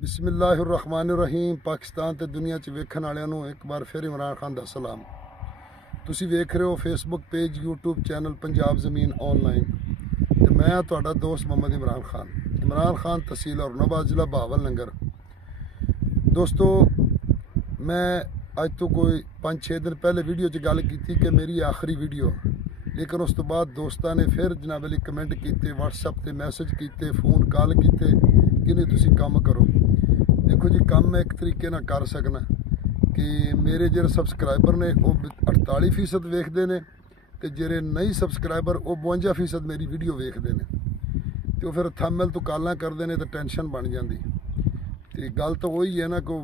बिस्मिल्लाहिर्रहमानिर्रहीम। पाकिस्तान ते दुनिया च वेखण वालियां नूं एक बार फिर इमरान खान दा सलाम। तुसी वेख रहे हो Facebook page, YouTube channel Punjab ज़मीन ऑनलाइन ते मैं तुहाडा दोस्त मोहम्मद इमरान खान तहसील औरंगाबाद जिला बहावल नगर। दोस्तों, मैं अज तो कोई 5-6 दिन पहले वीडियो च गल की कि मेरी आखिरी वीडियो, लेकिन उस तो बाद दोस्तों ने फिर जनाब अली कमेंट किए, व्हाट्सएप ते मैसेज किए, फोन कॉल किए कि नहीं तुसी काम करो। देखो जी, काम मैं एक तरीके ना कर सकना कि मेरे जो सबसक्राइबर ने वो 48% वेखते हैं तो जेरे नई सबसक्राइबर वो 52% मेरी वीडियो वेखते हैं। तो फिर थंबनेल तो कालां करते हैं तो टेंशन बन जाती। तो गल तो वही है ना को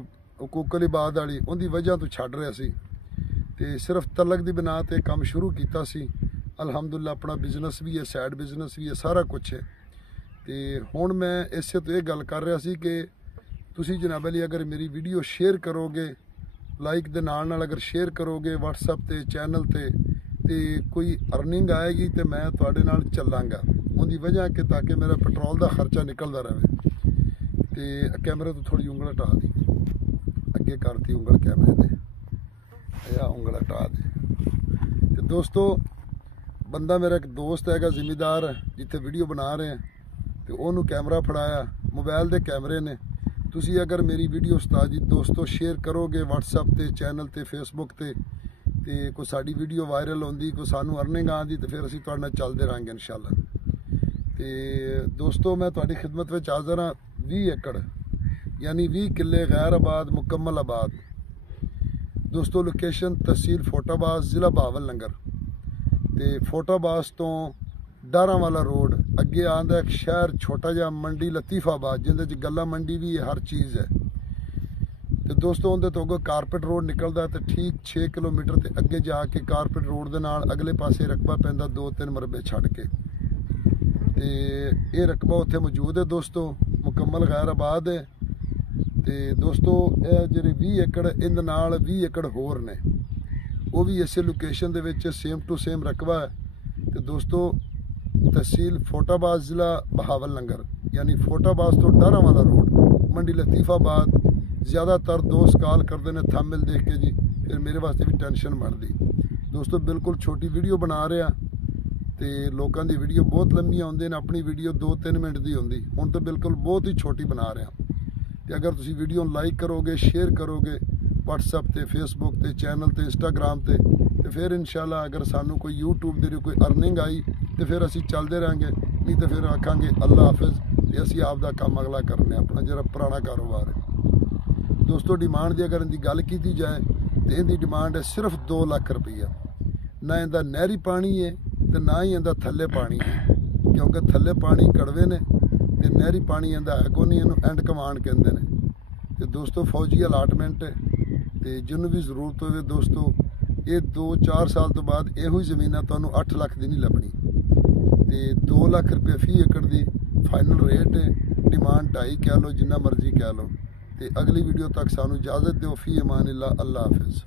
कुकली बात वाली, उनकी वजह तो छड़ रहा सी ते सिर्फ तलक की बिना ते काम शुरू किया सी। अलहमदुलिल्लाह अपना बिजनेस भी है, साइड बिजनेस भी है, सारा कुछ है। तो हुण मैं इसे तो यह गल कर रहा सी कि तुसी जनाब अली अगर मेरी वीडियो शेयर करोगे, लाइक दे नाल अगर शेयर करोगे व्हाट्सएप ते चैनल ते कोई अर्निंग आएगी तो मैं तुहाडे नाल चलांगा। उनकी वजह कि ताकि मेरा पेट्रोल का खर्चा निकलता रहे। तो कैमरे तो थोड़ी उंगल हटा दी, अगे करती उंगल कैमरे दे, या उंगल हटा दे। तो दोस्तों, बंदा मेरा एक दोस्त है, जिम्मेदार है, जिथे वीडियो बना रहे हैं, तो उन्होंने कैमरा फड़ाया, मोबाइल के कैमरे ने। तुसी अगर मेरी वीडियो उस्ताद जी दोस्तों शेयर करोगे व्हाट्सएप ते चैनल ते फेसबुक ते कोई साड़ी वीडियो वायरल होंदी, कोई सानू अर्निंग आती, तो फिर असीं तुहाडे नाल चलदे रहांगे इंशाअल्लाह। तो दोस्तों, मैं तुहाडी खिदमत में हाज़र हाँ। 20 एकड़ यानी 20 किले गैर आबाद मुकम्मल आबाद। दोस्तों, लोकेशन तहसील फोटाबाज जिला बहावल नगर। तो फोटाबाज तो डारा वाला रोड अगे आंदा एक शहर छोटा जहा मंडी लतीफाबाद, जिंदे गला मंडी भी है, हर चीज़ है। तो दोस्तों, उनके तो अगो कारपेट रोड निकलता, तो ठीक 6 किलोमीटर ते अगे जाके कारपेट रोड के नाल अगले पासे रकबा पैंदा 2-3 मरबे छड़ के। तो ये रकबा उत्थे मौजूद है दोस्तों, मुकम्मल गैर आबाद है। तो दोस्तों, यह जेह्ड़े 20 एकड़ इन नाल 20 एकड़ होर ने, वो भी इस लोकेशन दे विच सेम टू सेम रकबा है। तो दोस्तों, तहसील फोटाबाज जिला बहावल नगर यानी फोटाबाज तो डारा वाला रोड, मंडी लतीफाबाद। ज़्यादातर दोस्त कॉल करते हैं थंबनेल देख के जी, फिर मेरे वास्ते भी टेंशन बढ़ती। दोस्तों, बिल्कुल छोटी वीडियो बना रहे हैं, तो लोगों की वीडियो बहुत लंबियां होंदी ने, अपनी वीडियो 2-3 मिनट की होंदी, हुण तो बिल्कुल बहुत ही छोटी बना रहे हैं। तो अगर तुसी वीडियो लाइक करोगे, शेयर करोगे व्हाट्सएप ते फेसबुक ते चैनल ते इंस्टाग्राम ते, तो फिर इंशाल्लाह अगर सानू कोई यूट्यूब दे कोई अर्निंग आई तो फिर असी चलते रहेंगे, नहीं तो फिर आखांगे अल्लाह हाफिज़, तो असी आपका काम अगला करने अपना जो पुराना कारोबार है। दोस्तों, डिमांड की अगर इनकी गल की जाए तो इनकी डिमांड है सिर्फ 2 लाख रुपया। ना इनका नहरी पानी है तो ना ही इनका थले पानी है, क्योंकि थले पानी कड़वे ने तो नहरी पानी इनका है को नहीं, इन्हू एंड कमान कहते हैं। तो दोस्तों, फौजी अलाटमेंट है, तो जिन्होंने भी जरूरत हो दोस्तों, ये 2-4 साल तो बाद यो जमीन तुहानू 8 लाख की नहीं लभनी। तो 2 लाख रुपये फी एकड़ की फाइनल रेट है। डिमांड 2.5 कह लो, जिन्ना मर्जी कह लो। तो अगली वीडियो तक सानू इजाज़त दो। फी अमान अल्लाह, अल्लाह हाफिज़।